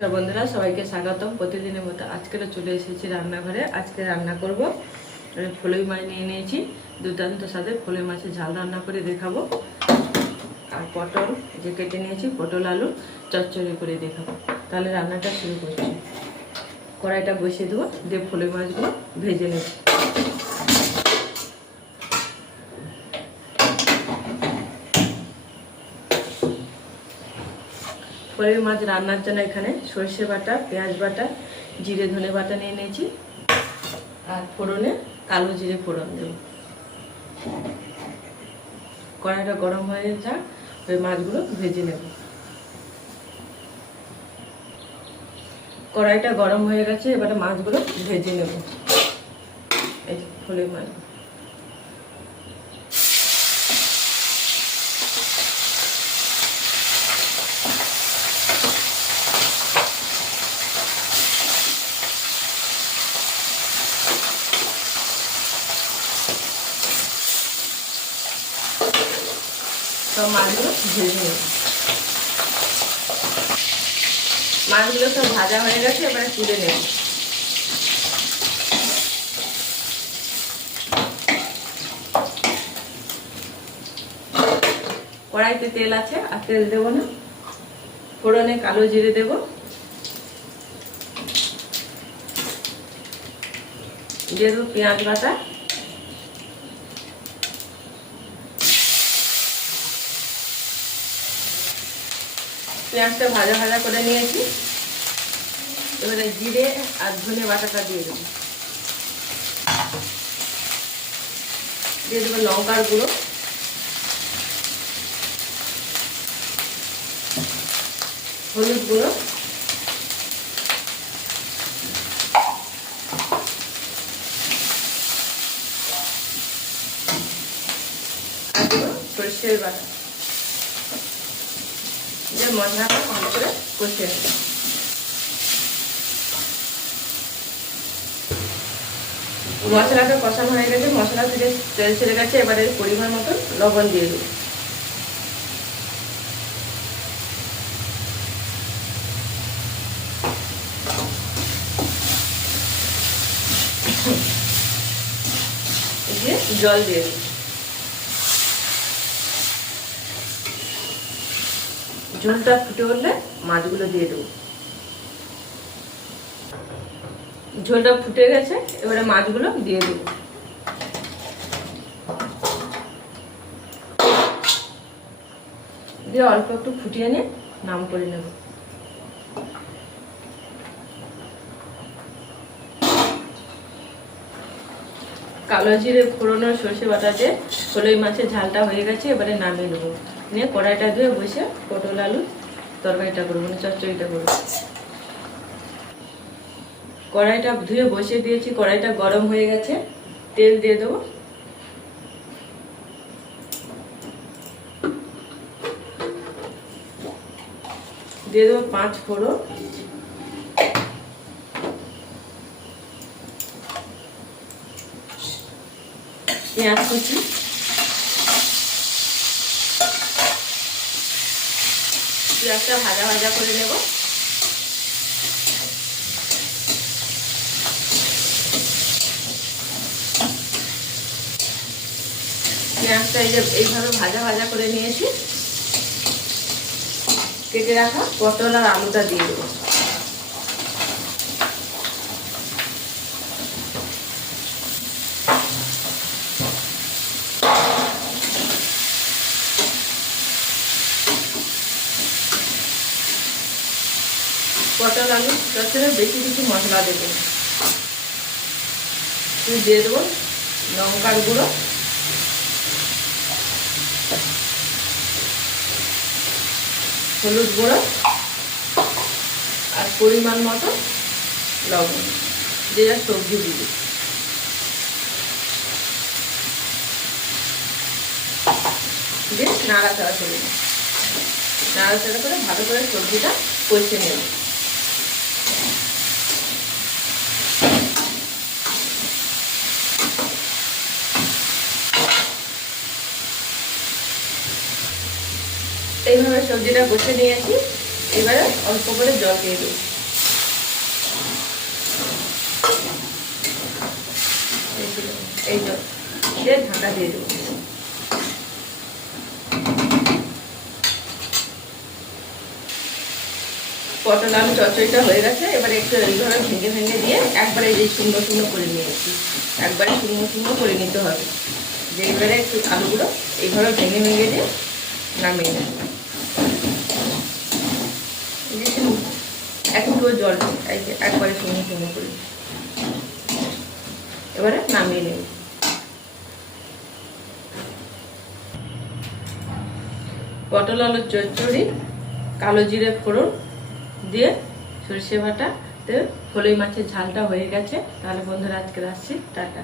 বন্ধুরা সবাইকে স্বাগতম। প্রতিদিনের মতো আজকেও চলে এসেছি রান্নাঘরে। আজকে রান্না করব ফলই মাছ নিয়ে নিয়েছি। দুর্দান্ত স্বাদের ফলই মাছের ঝাল রান্না করে দেখাবো। আর পটল যে কেটে নিয়েছি, পটল আলু চচ্চড়ি করে দেখাবো। তাহলে রান্নাটা শুরু করছি। কড়াইটা বসিয়ে দেবো, দিয়ে ফলই মাছগুলো ভেজে নেব। ফলই মাছ রান্নার জন্য এখানে সর্ষে বাটা, পেঁয়াজ বাটা, জিরে ধনে বাটা নিয়ে নিয়েছি। আর ফোড়নে কালো জিরে ফোড়ন দেব। কড়াইটা গরম হয়ে যাক, ওই মাছগুলো ভেজে নেব। কড়াইটা গরম হয়ে গেছে, এবারে মাছগুলো ভেজে নেব। এই ফলই মাছ সব মাছগুলো ভেজে নেব। মাছগুলো সব ভাজা হয়ে গেছে, এবারে তুলে নেব। কড়াইতে তেল আছে, আর তেল দেবো না। ফোড়নে কালো জিরে দেব, দিয়ে দেবো পেঁয়াজ বাটা, পেঁয়াজটা ভাজা ভাজা করে নিয়েছি। এবারে জিরে আর ধনে বাটাটা দিয়ে দেবো। দিয়ে দেবো লঙ্কার গুঁড়ো, হলুদ গুঁড়ো, আর দেবো সরষের বাটা। যে মশলাটা ভালো করে কষে নেব। মশলাটা কষানো হয়ে গেছে, মশলা থেকে তেল ছেড়ে গেছে। এবারে পরিমাণ মতো লবণ দিয়ে দেবো। দিয়ে জল দিয়ে দেবো। ঝোলটা ফুটে উঠলে মাছগুলো দিয়ে দেবো। ঝোলটা ফুটে গেছে, এবারে মাছগুলো দিয়ে দেবো। দিয়ে অল্প একটু ফুটিয়ে নিয়ে নাম করে নেব। কালো জিরে ফোড়নো সর্ষে বাটা দিয়ে ফলই মাছের ঝালটা হয়ে গেছে, এবারে নামিয়ে নেবো। নিয়ে কড়াইটা ধুয়ে বসে পটল আলু তরকারিটা করবো, মানে চচ্চড়িটা করবো। কড়াইটা ধুয়ে বসিয়ে দিয়েছি, কড়াইটা গরম হয়ে গেছে। তেল দিয়ে দেবো। দিয়ে দেবো 5 ফোড়ন, পেঁয়াজ কুচি, পেঁয়াজটা ভাজা ভাজা করে নেব। পেঁয়াজটা এইভাবে ভাজা ভাজা করে নিয়েছি। কেটে রাখা পটল আর আলুটা দিয়ে দেবো। পটল আলু চচ্চড়ি বেশি কিছু মশলা দেবো। দিয়ে দেবো লঙ্কার গুঁড়ো, হলুদ গুঁড়ো আর পরিমাণ মতো লবণ। যে যা সবজি দিবি। দিয়ে নাড়াচাড়া করে নেব। নাড়াচাড়া করে ভালো করে সবজিটা কষে নেব। এইভাবে সবজিটা কষে নিয়েছি। এবারে অল্প করে জল দিয়ে দেবো। এই জল দিয়ে ঢাকা দিয়ে দেবো। পটল আলু চচ্চড়িটা হয়ে গেছে। এবারে একটু এইভাবে ভেঙে ভেঙে দিয়ে একবারে এই সুন্দর সুন্দর করে নিয়েছি। একবারে সুন্দর সুন্দর করে নিতে হবে। যে এবারে একটু আলুগুলো এইভাবে ভেঙে ভেঙে দিয়ে নামিয়ে নেব। একটু জল একবারে সুন্দর সুন্দর করে এবারে নামিয়ে নেব। পটল আলুর চচ্চড়ি কালো জিরে ফোড়ন দিয়ে সরষে বাটা ফলই মাছের ঝালটা হয়ে গেছে। তাহলে বন্ধুরা আজকে আসছি, টাটা।